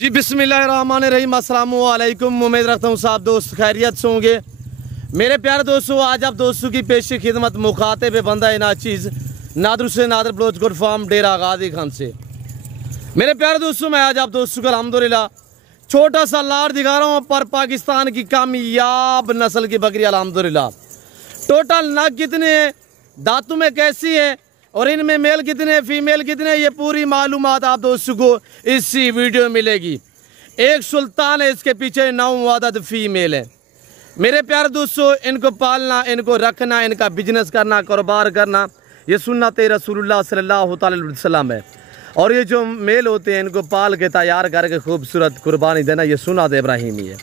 जी बिस्मिल्लाहिर्रहमानिर्रहीम, अस्सलाम वालेकुम। उम्मीद रखता हूँ सब दोस्त खैरियत से होंगे। मेरे प्यारे दोस्तों, आज आप दोस्तों की पेशी खिदमत मुखातिब बंदा नाचीज़ नादर से नादर ब्लोच गुड फार्म डेरा गादी खान से। मेरे प्यारे दोस्तों, मैं आज आप दोस्तों को अल्हम्दुलिल्लाह छोटा सा लाड दिखा रहा हूँ पर पाकिस्तान की कामयाब नस्ल की बकरी। अल्हम्दुलिल्लाह टोटल नग कितने हैं, दांतों में कैसी है और इनमें मेल कितने फीमेल कितने, ये पूरी मालूमात आप दोस्तों को इसी वीडियो में मिलेगी। एक सुल्तान है, इसके पीछे 9 अदद फीमेल है। मेरे प्यारे दोस्तों, इनको पालना, इनको रखना, इनका बिजनेस करना, कारोबार करना, ये सुन्नत रसूलुल्लाह सल्लल्लाहु अलैहि वसल्लम है। और ये जो मेल होते हैं, इनको पाल के तैयार करके खूबसूरत कुर्बानी देना, ये सुन्नत इब्राहिमी है।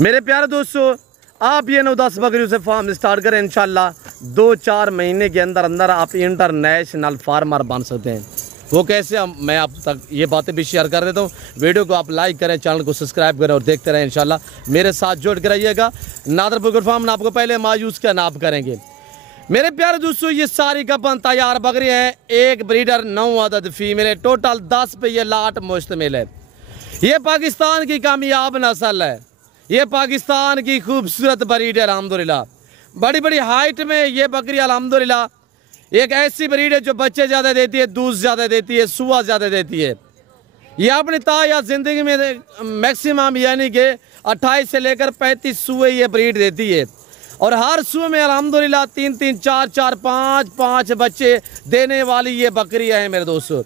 मेरे प्यारे दोस्तों, आप ये 9-10 बकरियों से फार्म स्टार्ट करें, इंशाल्लाह 2-4 महीने के अंदर अंदर आप इंटरनेशनल फार्मर बन सकते हैं। वो कैसे, मैं आप तक ये बातें भी शेयर कर देता हूँ। वीडियो को आप लाइक करें, चैनल को सब्सक्राइब करें और देखते रहें। इंशाल्लाह मेरे साथ जोड़ कर रहिएगा। नादर बुगर फार्म नाप को पहले मायूस का नाप करेंगे। मेरे प्यारे दोस्तों, ये सारी गपन तैयार बकरियाँ हैं। एक ब्रीडर 9 अदद फीमेल है। टोटल 10 पे ये लाट मुश्तमिल है। ये पाकिस्तान की कामयाब नस्ल है। ये पाकिस्तान की खूबसूरत ब्रीड है। अल्हम्दुलिल्लाह बड़ी बड़ी हाइट में ये बकरी अल्हम्दुलिल्लाह एक ऐसी ब्रीड है जो बच्चे ज़्यादा देती है, दूध ज़्यादा देती है, सुआ ज़्यादा देती है। ये अपनी ताया ज़िंदगी में मैक्सिमम यानी कि 28 से लेकर 35 सुए ये ब्रीड देती है। और हर सुए में अल्हम्दुलिल्लाह 3-3, 4-4, 5-5 बच्चे देने वाली ये बकरियाँ हैं। मेरे दोस्तों,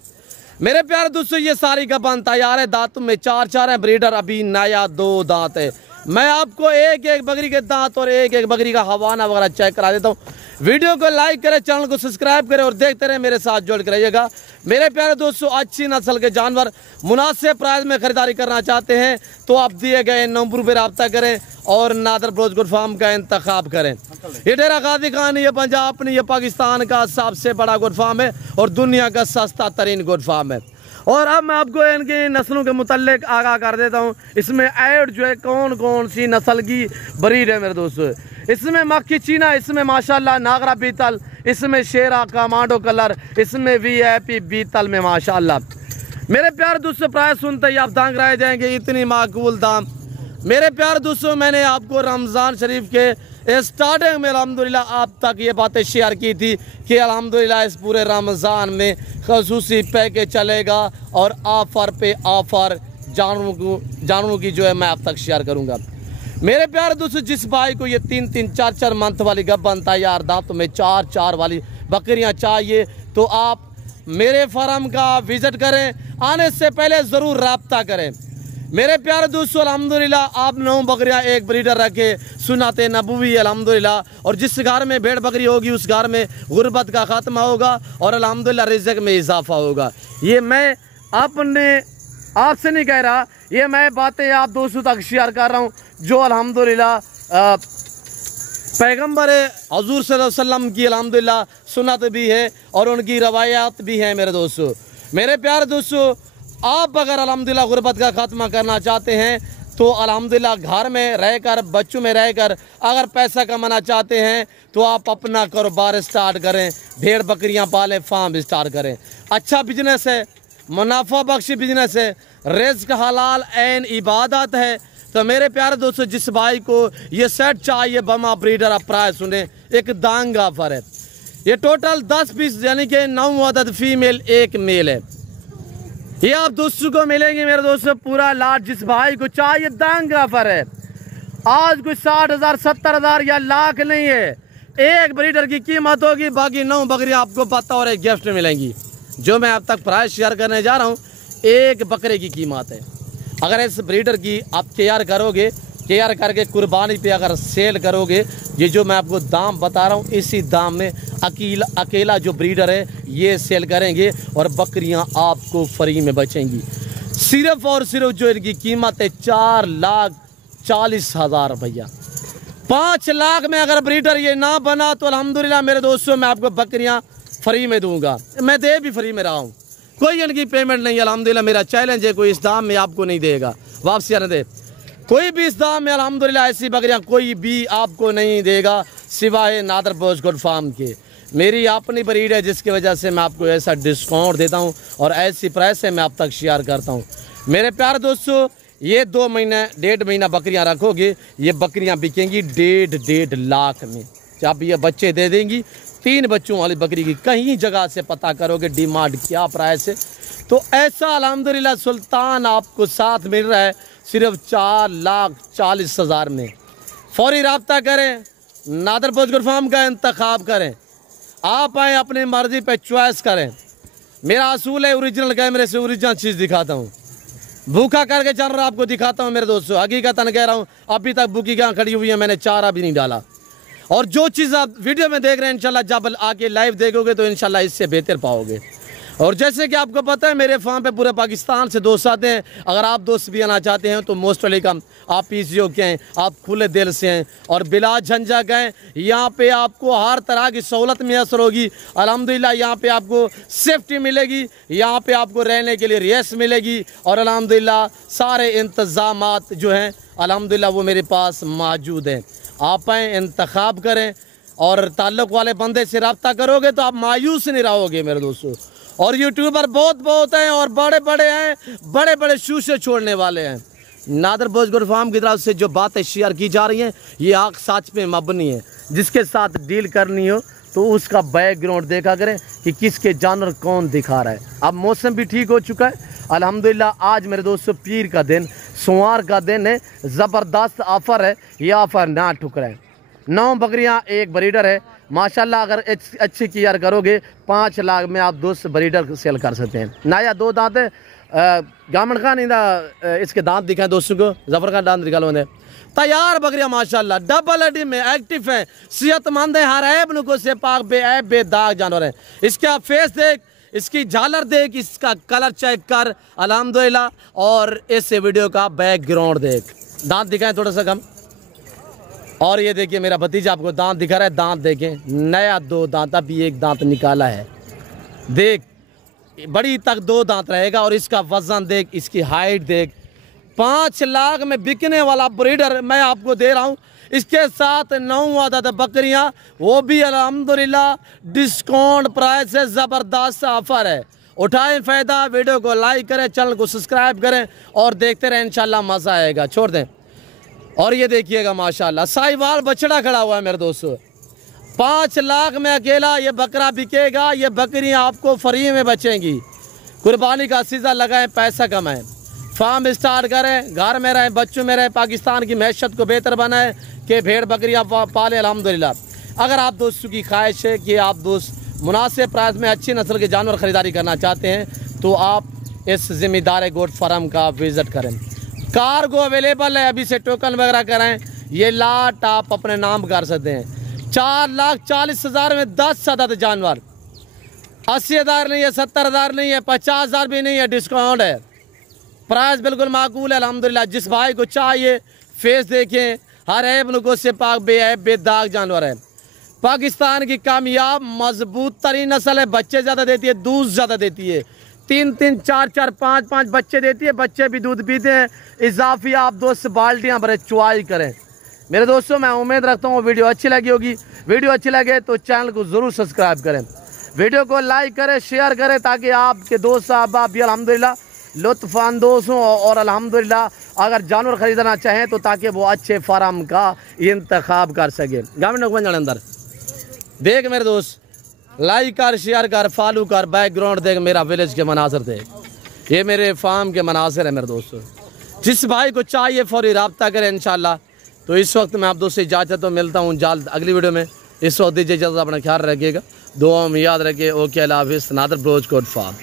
मेरे प्यारे दोस्तों, ये सारी गबन तैयार है। दांतों में 4-4 है। ब्रीडर अभी नया 2 दांत है। मैं आपको एक एक बकरी के दांत और एक एक बकरी का हवाना वगैरह चेक करा देता हूँ। वीडियो को लाइक करें, चैनल को सब्सक्राइब करें और देखते रहें, मेरे साथ जोड़ कर रहिएगा। मेरे प्यारे दोस्तों, अच्छी नस्ल के जानवर मुनासिब प्राइस में खरीदारी करना चाहते हैं तो आप दिए गए नंबर पर रब्ता करें और नादर ब्लोच गुड फार्म का इंतखाब करें। ये डेरा गादी खान, ये पंजाब नहीं, ये पाकिस्तान का सबसे बड़ा गुड फार्म है और दुनिया का सस्ता तरीन गुड फार्म है। और अब मैं आपको इनकी नस्लों के मुतल्लिक आगाह कर देता हूँ। इसमें ऐड जो है कौन कौन सी नस्ल की ब्रीड है मेरे दोस्तों। इसमें मक्खी चीना, इसमें माशाल्लाह नागरा बीतल, इसमें शेरा कमांडो कलर, इसमें VIP बीतल में माशाल्लाह। मेरे प्यारे दोस्तों, प्राइस सुनते ही आप दंग रह जाएंगे, इतनी माकूल दाम। मेरे प्यारे दोस्तों, मैंने आपको रमज़ान शरीफ के स्टार्टिंग में अल्हम्दुलिल्लाह आप तक ये बातें शेयर की थी कि अल्हम्दुलिल्लाह इस पूरे रमज़ान में ख़ुसूसी पैकेज चलेगा और ऑफ़र पे ऑफ़र जानवरों की जो है मैं आप तक शेयर करूँगा। मेरे प्यारे दोस्तों, जिस भाई को ये 3-3, 4-4 मंथ वाली गब्बन तैयार दांतों में 4-4 वाली बकरियाँ चाहिए तो आप मेरे फार्म का विज़िट करें। आने से पहले ज़रूर रब्ता करें। मेरे प्यारे दोस्तों, अल्हम्दुलिल्लाह आप 9 बकरियाँ एक ब्रीडर रखे, सुन्नत नबवी अल्हम्दुलिल्लाह। और जिस घर में भेड़ बकरी होगी उस घर में गुर्बत का खात्मा होगा और अल्हम्दुलिल्लाह रिज़्क़ में इजाफा होगा। ये मैं अपने आपसे नहीं कह रहा, ये मैं बातें आप दोस्तों तक शेयर कर रहा हूँ जो अल्हम्दुलिल्लाह पैगम्बर हज़ूर सल्लल्लाहु अलैहि वसल्लम की अल्हम्दुलिल्लाह सुन्नत भी है और उनकी रवायात भी हैं। मेरे दोस्तों, मेरे प्यारे दोस्तों, आप अगर अल्हम्दुलिल्लाह गुर्बत का खात्मा करना चाहते हैं तो अल्हम्दुलिल्लाह घर में रहकर, बच्चों में रहकर अगर पैसा कमाना चाहते हैं तो आप अपना कारोबार स्टार्ट करें, भेड़ बकरियां पालें, फार्म स्टार्ट करें। अच्छा बिजनेस है, मुनाफा बख्श बिजनेस है, रिज़्क़ हलाल ऐन इबादत है। तो मेरे प्यारे दोस्तों, जिस भाई को ये सेट चाहिए बमा ब्रीडर, आप प्राइस सुने, एक दांग ऑफर है। ये टोटल 10 पीस यानी कि 9 अदद फीमेल, 1 मेल है। ये आप दोस्तों को मिलेंगे मेरे दोस्तों पूरा लाट। जिस भाई को चाहिए दांग ऑफर है। आज कोई 60,000, 70,000 या लाख नहीं है। एक ब्रीडर की कीमत होगी, बाकी 9 बकरियां आपको पता और एक गिफ्ट मिलेंगी। जो मैं आप तक प्राइस शेयर करने जा रहा हूँ, एक बकरे की कीमत है। अगर इस ब्रीडर की आप केयर करोगे, केयर करके कुर्बानी पे अगर सेल करोगे, ये जो मैं आपको दाम बता रहा हूँ इसी दाम में अकेला जो ब्रीडर है ये सेल करेंगे और बकरियां आपको फ्री में बचेंगी। सिर्फ और सिर्फ जो इनकी कीमत है 4,40,000 रुपया। 5 लाख में अगर ब्रीडर ये ना बना तो अल्हम्दुलिल्लाह मेरे दोस्तों, मैं आपको बकरियां फ्री में दूंगा। मैं दे भी फ्री में रहा हूँ, कोई इनकी पेमेंट नहीं। अल्हम्दुलिल्लाह मेरा चैलेंज है, कोई इस दाम में आपको नहीं देगा, वापसी आने दे। कोई भी इस दाम में अल्हम्दुलिल्लाह ऐसी बकरियां कोई भी आपको नहीं देगा सिवाय नादर ब्लोच गुड फार्म के। मेरी अपनी ब्रीड है जिसकी वजह से मैं आपको ऐसा डिस्काउंट देता हूं और ऐसी प्राइस से मैं आप तक शेयर करता हूं। मेरे प्यारे दोस्तों, ये 2 महीने 1.5 महीना बकरियां रखोगे, ये बकरियां बिकेंगी 1.5 लाख में। जब ये बच्चे दे देंगी, 3 बच्चों वाली बकरी की कहीं जगह से पता करोगे डिमांड क्या प्राइस है। तो ऐसा अल्हम्दुलिल्लाह सुल्तान आपको साथ मिल रहा है सिर्फ 4,40,000 में। फौरी रब्ता करें, नादर पोस्ट फार्म का इंतखाब करें, आप आएँ अपनी मर्जी पे चॉइस करें। मेरा असूल है ओरिजिनल कैमरे से ओरिजिनल चीज़ दिखाता हूँ, भूखा करके जानवर आपको दिखाता हूँ मेरे दोस्तों। हकीकतन कह रहा हूँ, अभी तक भूखी गां खड़ी हुई है, मैंने चारा भी नहीं डाला। और जो चीज़ आप वीडियो में देख रहे हैं इंशाल्लाह जब आके लाइव देखोगे तो इंशाल्लाह इससे बेहतर पाओगे। और जैसे कि आपको पता है मेरे फार्म पे पूरे पाकिस्तान से दोस्त आते हैं। अगर आप दोस्त भी आना चाहते हैं तो मोस्ट वेलकम। आप पीसीओ के हैं, आप खुले दिल से हैं और बिला झंझट हैं। यहाँ पे आपको हर तरह की सहूलत मैसर होगी अल्हम्दुलिल्लाह। यहाँ पे आपको सेफ्टी मिलेगी, यहाँ पे आपको रहने के लिए रिहाइश मिलेगी और अल्हम्दुलिल्लाह सारे इंतज़ामात जो हैं अल्हम्दुलिल्लाह वो मेरे पास मौजूद हैं। आप आएँ, इंतखाब करें और ताल्लुक़ वाले बंदे से रब्ता करोगे तो आप मायूस नहीं रहोगे मेरे दोस्तों। और यूट्यूबर बहुत हैं और बड़े बड़े हैं, बड़े बड़े शूशे छोड़ने वाले हैं। नादर पोस्ट फार्म की तरफ से जो बातें शेयर की जा रही हैं ये आग सच पे मबनी है। जिसके साथ डील करनी हो तो उसका बैकग्राउंड देखा करें कि किसके जानवर कौन दिखा रहा है। अब मौसम भी ठीक हो चुका है अल्हम्दुलिल्लाह। आज मेरे दोस्तों पीर का दिन, सोमवार का दिन है, ज़बरदस्त ऑफ़र है, ये ऑफ़र ना ठुकराएं। 9 बकरियां 1 ब्रीडर है माशाल्लाह। अगर अच्छी केयर करोगे 5 लाख में आप 2 ब्रीडर सेल कर सकते हैं। नया 2 दांत है, गामन खान इसके दांत दिखाएं दोस्तों को, जफर खान दांत निकालो ने तैयार बकरियां माशाल्लाह डबल हड्डी में एक्टिव है, सेहतमंद है, हर ऐब नुको से पाक बेऐब बेदाग जानवर है। इसका फेस देख, इसकी झालर देख, इसका कलर चेक कर अल्हम्दुलिल्लाह। और इस वीडियो का बैकग्राउंड देख, दांत दिखाएं थोड़ा सा कम। और ये देखिए मेरा भतीजा आपको दांत दिखा रहा है, दांत देखें, नया 2 दांत, अभी 1 दांत निकाला है। देख बड़ी तक 2 दांत रहेगा और इसका वजन देख, इसकी हाइट देख। 5 लाख में बिकने वाला ब्रीडर मैं आपको दे रहा हूँ। इसके साथ 9 आदत बकरियाँ, वो भी अल्हम्दुलिल्लाह डिस्काउंट प्राइस से ज़बरदस्त ऑफर है। उठाएं फ़ायदा, वीडियो को लाइक करें, चैनल को सब्सक्राइब करें और देखते रहें, इंशाल्लाह मज़ा आएगा। छोड़ दें। और ये देखिएगा माशाल्लाह साहिवाल बछड़ा खड़ा हुआ है मेरे दोस्तों। 5 लाख में अकेला ये बकरा बिकेगा। ये बकरियां आपको फ्री में बचेंगी। कुर्बानी का सीज़ा लगाएं, पैसा कमाएं, फार्म स्टार्ट करें, घर में रहें, बच्चों में रहें, पाकिस्तान की मैशत को बेहतर बनाएं कि भेड़ बकरियां पालें अल्हम्दुलिल्लाह। अगर आप दोस्तों की ख्वाहिश है कि आप दोस्त मुनासिब प्राइस में अच्छी नस्ल के जानवर ख़रीदारी करना चाहते हैं तो आप इस ज़िम्मेदार गोट फार्म का विज़िट करें। कार्गो अवेलेबल है, अभी से टोकन वगैरह कराएं। ये लाट आप अपने नाम कर सकते हैं। 4,40,000 में 10 आदत जानवर, 80,000 नहीं है, 70,000 नहीं है, 50,000 भी नहीं है, डिस्काउंट है। प्राइस बिल्कुल माकूल है अल्हम्दुलिल्लाह। जिस भाई को चाहिए फेस देखें, हर ऐब नुको से पाक बेऐब बेदाग जानवर है। पाकिस्तान की कामयाब मजबूत तरीन नस्ल है, बच्चे ज़्यादा देती है, दूध ज़्यादा देती है, 3-3, 4-4, 5-5 बच्चे देती है, बच्चे भी दूध पीते हैं। इजाफी आप दोस्त बाल्टियाँ भरे चुआई करें। मेरे दोस्तों मैं उम्मीद रखता हूँ वीडियो अच्छी लगी होगी। वीडियो अच्छी लगे तो चैनल को ज़रूर सब्सक्राइब करें, वीडियो को लाइक करें, शेयर करें ताकि आपके दोस्त साहब भी अल्हम्दुलिल्लाह लुत्फ़अंदोज़ हों और अल्हम्दुलिल्लाह अगर जानवर ख़रीदना चाहें तो ताकि वो अच्छे फार्म का इंतखाब कर सके। गाँव अंदर देख मेरे दोस्त, लाइक कर, शेयर कर, फॉलो कर, बैकग्राउंड देख, मेरा विलेज के मनाजर देख, ये मेरे फार्म के मनाजर है मेरे दोस्तों। जिस भाई को चाहिए फौरी रब्ता करें इंशाल्लाह। तो इस वक्त मैं आप दोस्त से इजाज़त तो मिलता हूँ जल्द अगली वीडियो में। इस वक्त दीजिए इजाज़त, अपना ख्याल रखिएगा, दुआ में याद रखिए। ओके, अल्लाह हाफ़िज़। नादर पोस्ट फार्म।